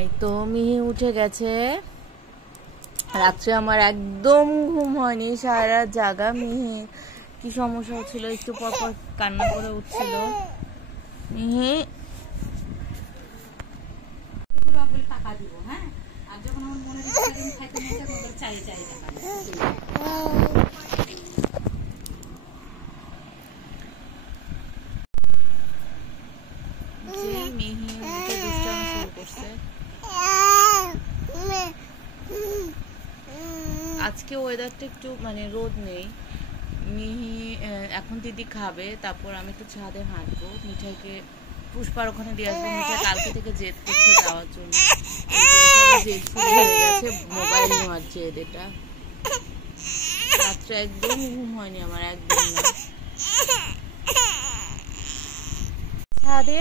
এই তো মিহি উঠে গেছে। রাত্রে আমার একদম ঘুম হয়নি, সারা রাত জাগা। মিহি কি সমস্যা হচ্ছিল, একটু পর পর কান্না করে উঠছিল। মিহি টাকা দিব, হ্যাঁ, আর যখন আমার মনে খাইতে মনে চাই চাই টাকা। মিহি দুষ্টামি শুরু করছে। আজকে ওয়েদারটা একটু মানে রোদ নেই। মিহি এখন দিদি খাবে, তারপর আমি একটু ছাদে হাঁটবো। মিঠাইকে পুষ্পার ওখানে দিয়ে আসবো। মিঠাই কালকে থেকে জেদ করছে যাওয়ার জন্য। জেদ শুরু হয়ে গেছে, মোবাইল নেওয়ার জেদ। এটা রাত্রে একদম ঘুম হয়নি আমার, একদম না। ছাদে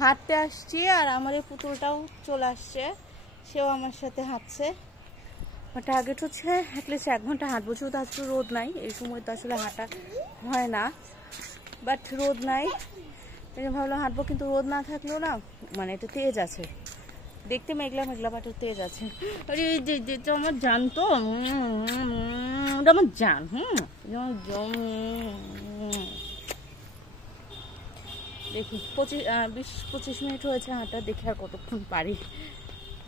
হাঁটতে আসছি, আর আমার এই পুতুলটাও চলে আসছে, সেও আমার সাথে হাঁটছে। টার্গেট হচ্ছে অ্যাটলিস্ট 1 ঘন্টা হাঁটবো। যেহেতু আজকে রোদ নাই, এই সময় তো আসলে হাঁটা হয় না, বাট রোদ নাই, ভাবলাম হাঁটবো। কিন্তু রোদ না থাকলেও না, মানে এটা তেজ আছে, দেখতে মেঘলা মেঘলা, বাট তেজ আছে। আরে যেটা আমার জান, তো ওটা আমার জান। দেখি 20-25 মিনিট হয়েছে হাঁটা, দেখি আর কতক্ষণ পারি।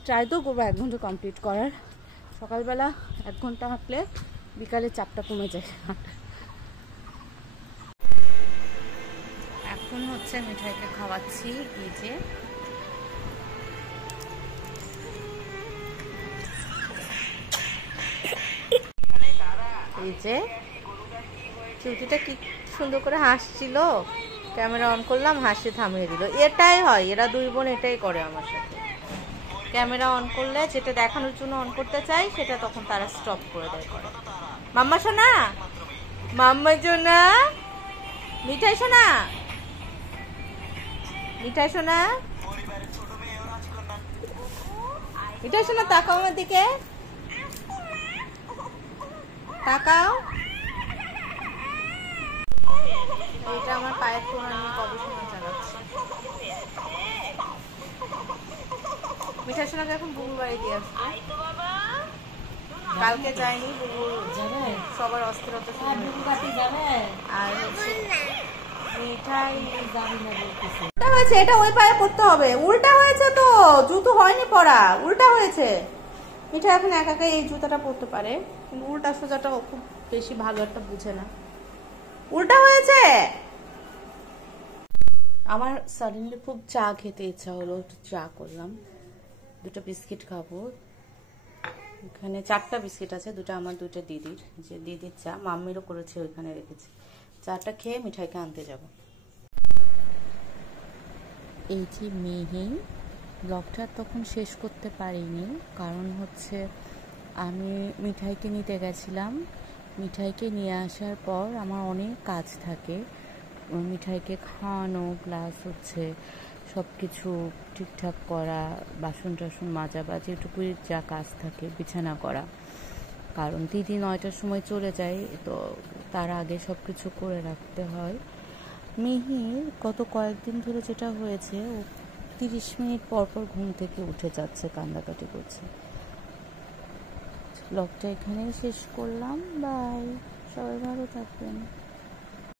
ট্রাই তো করবো 1 ঘন্টা কমপ্লিট করার। সকালবেলা 1 ঘন্টা হাঁটলে বিকালে চাপটা কমে যায় হাঁটা। এখন হচ্ছে মিঠাইকে খাওয়াচ্ছি। এই যে চুটিটা কি সুন্দর করে হাসছিল, ক্যামেরা অন করলাম, হাসি থামিয়ে দিল। এটাই হয়, এরা 2 বোন এটাই করে আমার সাথে। ক্যামেরা অন করলে যেটা দেখানোর জন্য অন করতে চাই, সেটা তখন তারা স্টপ করে দেয়। করে মাম্মা সোনা, মাম্মা সোনা, মিঠাই সোনা, মিঠাই সোনা, মিঠাই সোনা, তাকাও আমার দিকে, তাকাও। এটা আমার পায়ের তোলা নিয়ে গবেষণা চালাচ্ছে। মিঠাই সোনাকে এখন বুবুর বাড়ি দিয়ে আসছে। কালকে যায়নি, বুবু সবার অস্থিরতা শুরু যাবে। আর মিঠাই উল্টা হয়েছে, এটা ওই পায়ে পড়তে হবে। উল্টা হয়েছে তো, জুতো হয়নি পরা, উল্টা হয়েছে। মিঠাই এখন একা একা এই জুতাটা পরতে পারে, কিন্তু উল্টা সোজাটা খুব বেশি ভালো একটা বুঝে না। উল্টা হয়েছে। আমার সাডেনলি খুব চা খেতে ইচ্ছা হলো, একটু চা করলাম। 2টা বিস্কিট খাবো। এখানে 4টা বিস্কিট আছে, 2টা আমার, 2টা দিদির। যে দিদির চা মাম্মিরও করেছে, ওইখানে রেখেছি। চাটা খেয়ে মিঠাইকে আনতে যাব। এই যে মিহি ব্লগটা তখন শেষ করতে পারিনি, কারণ হচ্ছে আমি মিঠাইকে নিতে গেছিলাম। মিঠাইকে নিয়ে আসার পর আমার অনেক কাজ থাকে, মিঠাইকে খাওয়ানো, প্লাস হচ্ছে সব কিছু ঠিকঠাক করা, বাসন টাসন মাজা বা যেটুকুই যা কাজ থাকে, বিছানা করা। কারণ দিদি 9টার সময় চলে যায়, তো তার আগে সব কিছু করে রাখতে হয়। মিহি গত কয়েকদিন ধরে যেটা হয়েছে, ও 30 মিনিট পর পর ঘুম থেকে উঠে যাচ্ছে, কান্দাকাটি করছে। ব্লগটা এখানেই শেষ করলাম। বাই, সবাই ভালো থাকবেন।